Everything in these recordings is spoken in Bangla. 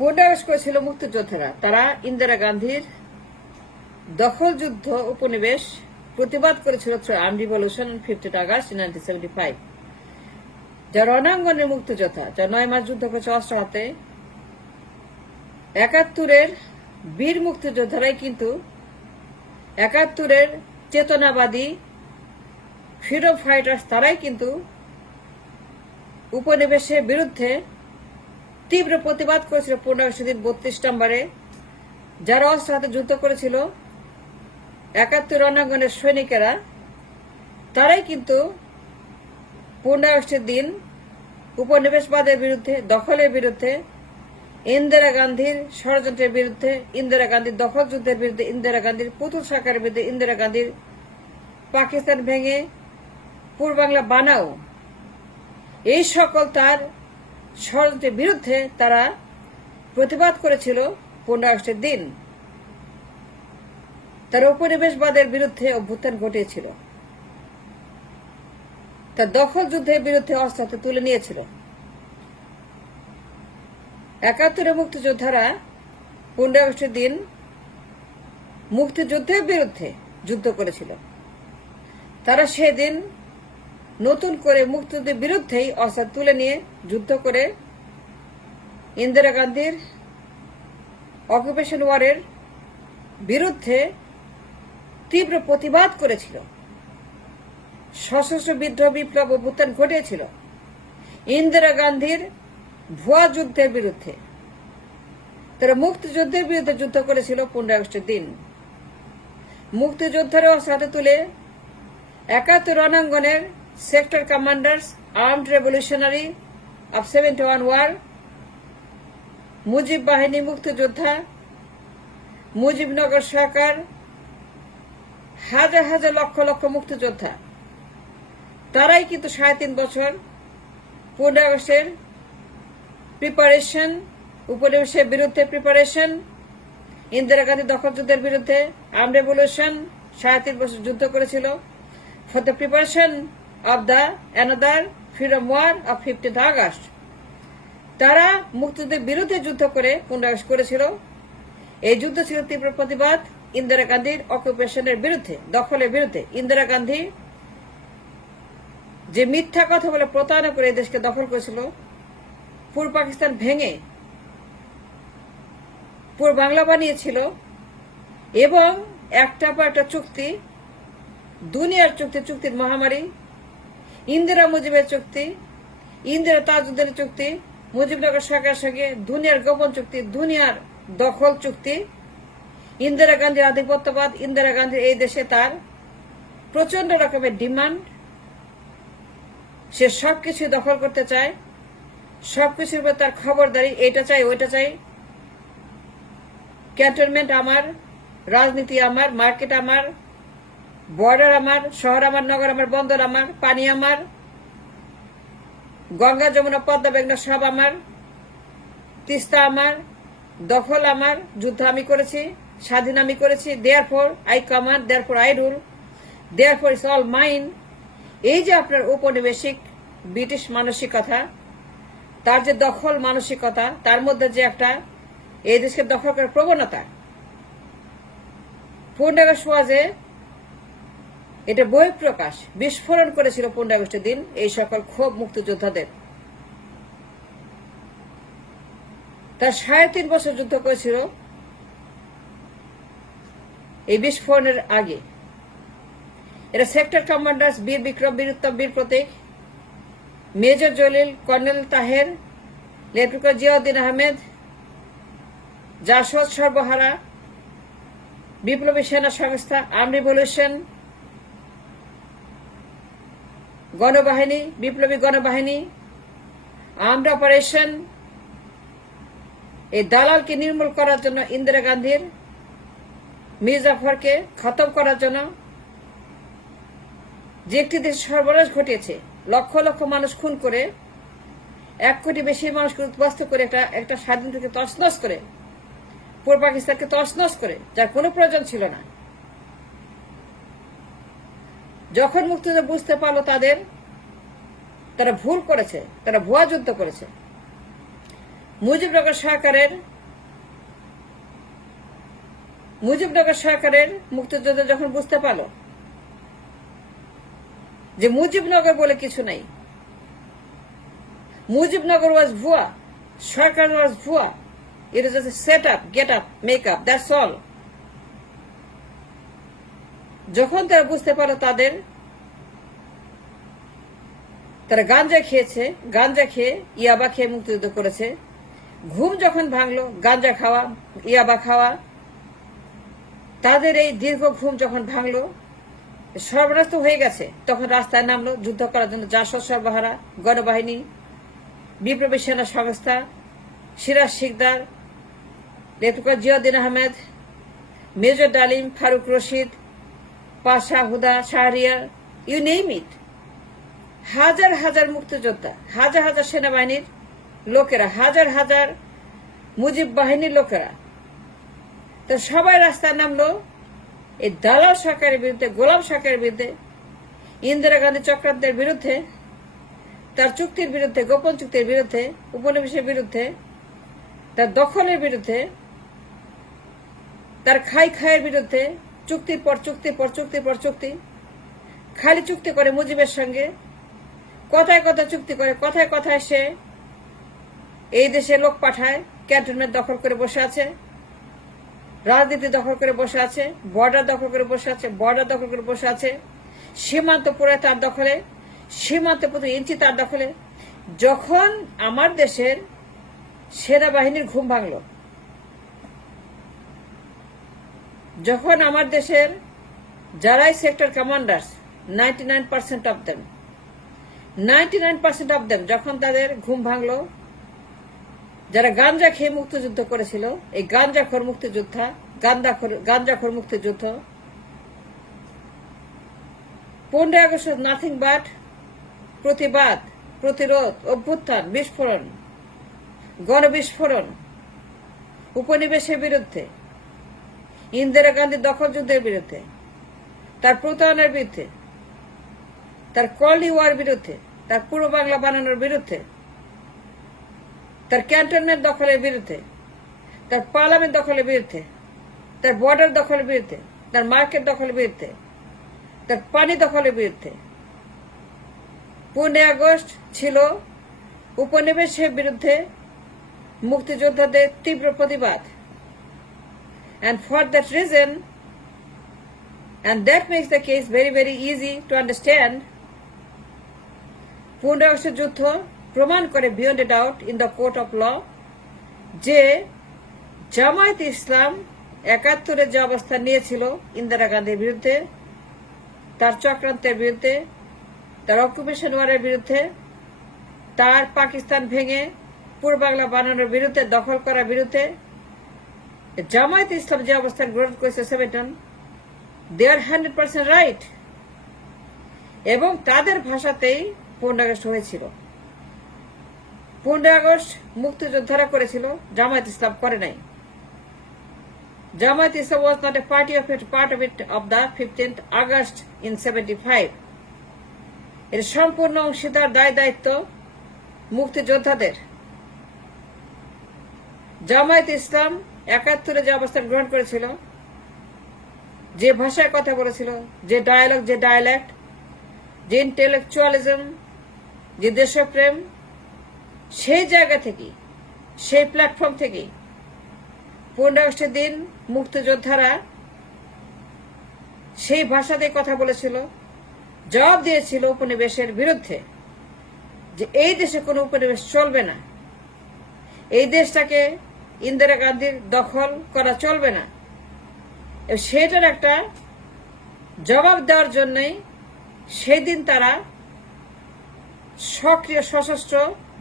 প্রোটেস্ট করেছিল মুক্তিযোদ্ধারা। তারা ইন্দিরা গান্ধীর দখল যুদ্ধ উপনিবেশ প্রতিবাদ করেছিল আর্ম রিভলিউশন 15 আগস্ট 1975। যা রণাঙ্গনের মুক্তিযোদ্ধা, যা 9 মাস যুদ্ধ করেছে অস্ত্র হাতে। 71-এর বীর মুক্তিযোদ্ধারাই কিন্তু 71-এর চেতনাবাদী ফ্রিডম ফাইটার্স, তারাই কিন্তু উপনিবেশের বিরুদ্ধে তীব্র প্রতিবাদ করেছিল 15 আগস্টের দিন 32 নম্বরে। যারা অস্ত্র হাতে যুদ্ধ করেছিল 71 রণাঙ্গনের সৈনিকেরা, তারাই কিন্তু 15 আগস্টের দিন উপনিবেশবাদের বিরুদ্ধে, দখলের বিরুদ্ধে, ইন্দিরা গান্ধীর ষড়যন্ত্রের বিরুদ্ধে, ইন্দিরা গান্ধীর দখল যুদ্ধের বিরুদ্ধে, ইন্দিরা গান্ধীর পুতুল সরকারের বিরুদ্ধে, ইন্দিরা গান্ধীর পাকিস্তান ভেঙে পূর্ব বাংলা বানাও, এই সকল তার ষড়যন্ত্রের বিরুদ্ধে তারা প্রতিবাদ করেছিল 15 আগস্টের দিন। তার উপনিবেশবাদের বিরুদ্ধে অভ্যুত্থান ঘটিয়েছিল, তার দখল যুদ্ধের বিরুদ্ধে অস্ত্র হাতে তুলে নিয়েছিল। 71-এর মুক্তিযোদ্ধারা 15 আগস্টের দিন মুক্তিযুদ্ধের বিরুদ্ধে যুদ্ধ করেছিল। তারা সেদিন নতুন করে মুক্তিযুদ্ধের বিরুদ্ধেই অস্ত্র তুলে নিয়ে যুদ্ধ করে ইন্দিরা গান্ধীর অকুপেশন ওয়ারের বিরুদ্ধে তীব্র প্রতিবাদ করেছিল। সশস্ত্র বিদ্রোহ, বিপ্লব, অভ্যুত্থান ঘটিয়েছিল ইন্দিরা গান্ধীর ভুয়া যুদ্ধের বিরুদ্ধে। তারা মুক্তিযুদ্ধের বিরুদ্ধে যুদ্ধ করেছিল 15 আগস্টের দিন। মুক্তিযোদ্ধারা অস্ত্র হাতে তুলে 71 রণাঙ্গনের sector commanders, armed revolutionary of 71 war, Mujib বাহিনী, মুক্তিযোদ্ধা, মুজিবনগর সরকার, হাজার হাজার লক্ষ লক্ষ মুক্তিযোদ্ধা, তারাই কিন্তু 3.5 বছর 15 আগস্টের প্রিপারেশন, উপনিবেশের বিরুদ্ধে প্রিপারেশন, ইন্দিরা গান্ধী দখল যুদ্ধের বিরুদ্ধে আর্ম রেভলিউশন 3.5 বছর যুদ্ধ করেছিল for the preparation of the another freedom war of 15 August. তারা মুক্তিযুদ্ধের বিরুদ্ধে যুদ্ধ করে 15 আগস্ট করেছিল। এই যুদ্ধ ছিল তীব্র প্রতিবাদ ইন্দিরা গান্ধীর অকুপেশনের বিরুদ্ধে, দখলের বিরুদ্ধে। ইন্দিরা গান্ধী যে মিথ্যা কথা বলে প্রতারণা করে এই দেশকে দখল করেছিল, পূর্ব পাকিস্তান ভেঙে পূর্ব বাংলা বানিয়েছিল, এবং একটা পর একটা চুক্তি, দুনিয়ার চুক্তি, চুক্তির মহামারী, ইন্দিরা মুজিবের চুক্তি, ইন্দিরা তাজউদ্দিনের চুক্তি, মুজিবনগর সরকারের সঙ্গে দুনিয়ার গোপন চুক্তি, দুনিয়ার দখল চুক্তি, ইন্দিরা গান্ধীর আধিপত্যবাদ, ইন্দিরা গান্ধীর এই দেশে তার প্রচন্ড রকমের ডিমান্ড। সে সবকিছু দখল করতে চায়, সবকিছুর উপর তার খবরদারি, এটা চাই ওইটা চাই, ক্যান্টনমেন্ট আমার, রাজনীতি আমার, মার্কেট আমার, বর্ডার আমার, শহর আমার, নগর আমার, বন্দর আমার, পানি আমার, গঙ্গা যমুনা পদ্মা মেঘনা সব আমার, তিস্তা আমার, দখল আমার, যুদ্ধ আমি করেছি, স্বাধীন আমি করেছি, therefore I command, therefore I rule, therefore it's all mine. এই যে আপনার ঔপনিবেশিক ব্রিটিশ মানসিকতা, তার যে দখল মানসিকতা, তার মধ্যে যে একটা এই দেশকে দখল করার প্রবণতা, 15 আগস্ট ওয়াজে এটা বহিঃপ্রকাশ, বিস্ফোরণ করেছিল 15 আগস্টের দিন এই সকল ক্ষোভ মুক্তিযোদ্ধাদের। তার 3.5 বছর যুদ্ধ করেছিল এই বিস্ফোরণের আগে। এরা সেক্টর কমান্ডার্স বীর Vikram, Bir Uttam, Bir Protik, major Jalil, colonel Taher, lieutenant Ziauddin Ahmed, Jasad সর্বহারা, বিপ্লবী সেনা সংস্থা, আর্ম রিভলিউশন, গণবাহিনী, বিপ্লবী গণবাহিনী, আর্মড অপারেশন। এই দালালকে নির্মূল করার জন্য, ইন্দিরা গান্ধীর মীর জাফরকে খতম করার জন্য যে একটি দেশ সর্বনাশ ঘটিয়েছে, লক্ষ লক্ষ মানুষ খুন করে, 1 কোটি বেশি মানুষকে উদ্বাস্ত করে, একটা স্বাধীনতাকে তছনছ করে, পূর্ব পাকিস্তানকে তছনছ করে, যার কোনো প্রয়োজন ছিল না। যখন মুক্তিযুদ্ধ বুঝতে পারলো তারা ভুল করেছে, তারা ভুয়া যুদ্ধ করেছে, মুজিবনগর সরকারের মুক্তিযোদ্ধা যখন বুঝতে পারল যে মুজিবনগর বলে কিছু নাই, মুজিবনগর ওয়াজ ভুয়া, সরকার ওয়াজ ভুয়া, it is just set up, get up, make up, that's all. যখন তারা বুঝতে পারলো তারা গাঞ্জা খেয়েছে, গাঞ্জা খেয়ে ইয়াবা খেয়ে মুক্তিযুদ্ধ করেছে, ঘুম যখন ভাঙলো, গাঞ্জা খাওয়া, ইয়াবা খাওয়া, তাদের এই দীর্ঘ ঘুম যখন ভাঙলো, সর্বনাশ হয়ে গেছে, তখন রাস্তায় নামলো যুদ্ধ করার জন্য জাসদ সর্বহারা, গণবাহিনী, বিপ্লবী সেনা সংস্থা, সিরাজ শিকদার, লেফটেন্যান্ট জিয়াউদ্দিন আহমেদ, মেজর ডালিম, ফারুক রশিদ, পাশা, হুদা, শাহরিয়ার, ইউ নেম ইট। হাজার হাজার মুক্তিযোদ্ধা, হাজার হাজার সেনাবাহিনীর লোকেরা, হাজার হাজার মুজিব বাহিনীর লোকেরা, তো সবাই রাস্তায় নামলো এই দালাল সরকারের বিরুদ্ধে, গোলাম সরকারের বিরুদ্ধে, ইন্দিরা গান্ধী চক্রান্তের বিরুদ্ধে, তার চুক্তির বিরুদ্ধে, গোপন চুক্তির বিরুদ্ধে, উপনিবেশের বিরুদ্ধে, তার দখলের বিরুদ্ধে, তার খায়ের বিরুদ্ধে, চুক্তির পর চুক্তির পর চুক্তির পর চুক্তি, খালি চুক্তি করে মুজিবের সঙ্গে, কথায় কথা চুক্তি করে, কথায় কথায় সে এই দেশে লোক পাঠায়, ক্যান্টনমেন্ট দখল করে বসে আছে, রাজনীতি দখল করে বসে আছে, বর্ডার দখল করে বসে আছে, বর্ডার দখল করে বসে আছে, সীমান্ত পুরো তার দখলে, সীমান্ত প্রতি ইঞ্চি তার দখলে। যখন আমার দেশের সেনাবাহিনীর ঘুম ভাঙল, যখন আমার দেশের যারাই সেক্টর কমান্ডার্স, 99% অফ দেম যখন তাদের ঘুম ভাঙলো, যারা গাঞ্জা খেয়ে মুক্তিযুদ্ধ করেছিল, এই গাঞ্জাখোর মুক্তিযোদ্ধা, গাঞ্জাখোর মুক্তিযুদ্ধ, 15 আগস্ট নাথিং বাট প্রতিবাদ, প্রতিরোধ, অভ্যুত্থান, বিস্ফোরণ, গণবিস্ফোরণ, উপনিবেশের বিরুদ্ধে, ইন্দিরা গান্ধীর দখল যুদ্ধের বিরুদ্ধে, তার প্রতারণার বিরুদ্ধে, তার কলি ওয়ার বিরুদ্ধে, তার পূর্ব বাংলা বানানোর বিরুদ্ধে, তার ক্যান্টনমেন্ট দখলের বিরুদ্ধে, তার পার্লামেন্ট দখলের বিরুদ্ধে, তার বর্ডার দখলের বিরুদ্ধে, তার মার্কেট দখলের বিরুদ্ধে, তার পানি দখলের বিরুদ্ধে 15 আগস্ট ছিল উপনিবেশের বিরুদ্ধে মুক্তিযোদ্ধাদের তীব্র প্রতিবাদ। And for that reason, and that makes the case very, very easy to understand, 15 আগস্টের যুদ্ধ প্রমাণ করে beyond a doubt in the court of law যে জামায়াত ইসলাম 71-এ যে অবস্থান নিয়েছিল ইন্দিরা গান্ধীর বিরুদ্ধে, তার চক্রান্তের বিরুদ্ধে, তার অকুপেশন ওয়ারের বিরুদ্ধে, তার পাকিস্তান ভেঙে পূর্ব বাংলা বানানোর বিরুদ্ধে, দখল করার বিরুদ্ধে, জামায়াত ইসলাম যে অবস্থান গ্রহণ করেছে 7 দে আর 100% রাইট। এবং তাদের ভাষাতেই 15 আগস্ট হয়েছিল। 15 আগস্ট মুক্তিযোদ্ধারা করেছিল, জামায়াত ইসলাম করে নাই। জামায়াত ইসলাম was not a part of the 15th August in 75. এর সম্পূর্ণ অংশীদার দায়িত্ব মুক্তিযোদ্ধাদের। জামায়াত ইসলাম 71-এ যে অবস্থান গ্রহণ করেছিল, যে ভাষায় কথা বলেছিল, যে ডায়ালেক্ট, যে ইন্টেলেকচুয়ালিজম, যে দেশপ্রেম, সেই জায়গা থেকে, সেই প্ল্যাটফর্ম থেকে 15 আগস্টের দিন মুক্তিযোদ্ধারা সেই ভাষাতে কথা বলেছিল, জবাব দিয়েছিল উপনিবেশের বিরুদ্ধে যে এই দেশে কোনো উপনিবেশ চলবে না, এই দেশটাকে ইন্দিরা গান্ধীর দখল করা চলবে না। সেটার একটা জবাব দেওয়ার জন্যই সেই দিন তারা সক্রিয় সশস্ত্র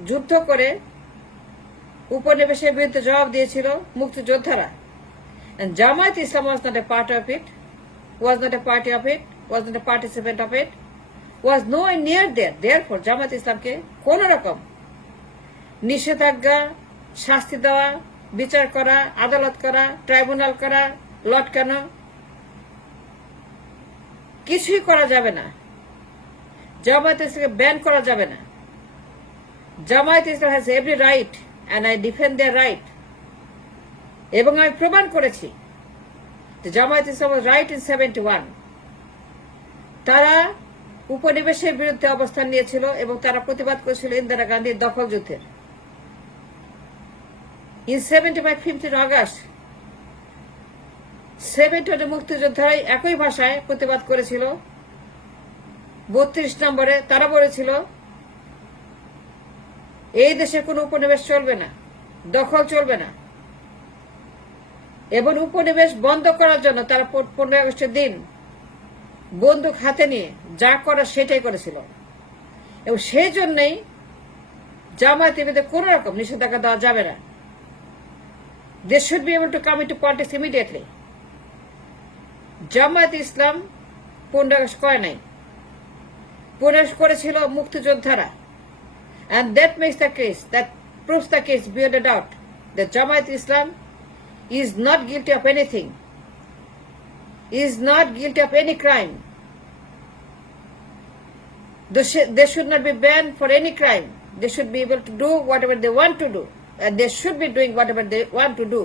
যুদ্ধ করে উপনিবেশের বিরুদ্ধে জবাব দিয়েছিল মুক্তিযোদ্ধারা। জামায়াত ইসলাম was not a part of it, was not a party of it, was not a participant of it, was nowhere near there. Therefore, Jamaat ইসলামকে কোন রকম নিষেধাজ্ঞা, শাস্তি দেওয়া, বিচার করা, আদালত করা, ট্রাইব্যুনাল করা, লটকানো কিছুই করা যাবে না। জামায়াত ইসলামকে ব্যান করা যাবে না। Jamaat Islam has every right and I defend their right. এবং আমি প্রমাণ করেছি যে জামায়াত ইসলাম was right in 71. তারা উপনিবেশের বিরুদ্ধে অবস্থান নিয়েছিল এবং তারা প্রতিবাদ করেছিল ইন্দিরা গান্ধীর দখল যুদ্ধের। In 75 15 August 70 মুক্তিযোদ্ধারাই একই ভাষায় প্রতিবাদ করেছিল। 32 নম্বরে তারা বলেছিল এই দেশে কোনো উপনিবেশ চলবে না, দখল চলবে না, এবং উপনিবেশ বন্ধ করার জন্য তারা 15 আগস্টের দিন বন্দুক হাতে নিয়ে যা করা সেটাই করেছিল। এবং সেই জন্যই জামায়াতের বিরুদ্ধে কোন রকম নিষেধাজ্ঞা দেওয়া যাবে না। They should be able to come into politics immediately. Jamaat Islam 15 August করে নাই, 15 আগস্ট করেছিল মুক্তিযোদ্ধারা। And that makes the case, that proves the case beyond a doubt that Jamaat Islam is not guilty of anything, is not guilty of any crime. They should not be banned for any crime. They should be able to do whatever they want to do, and they should be doing whatever they want to do.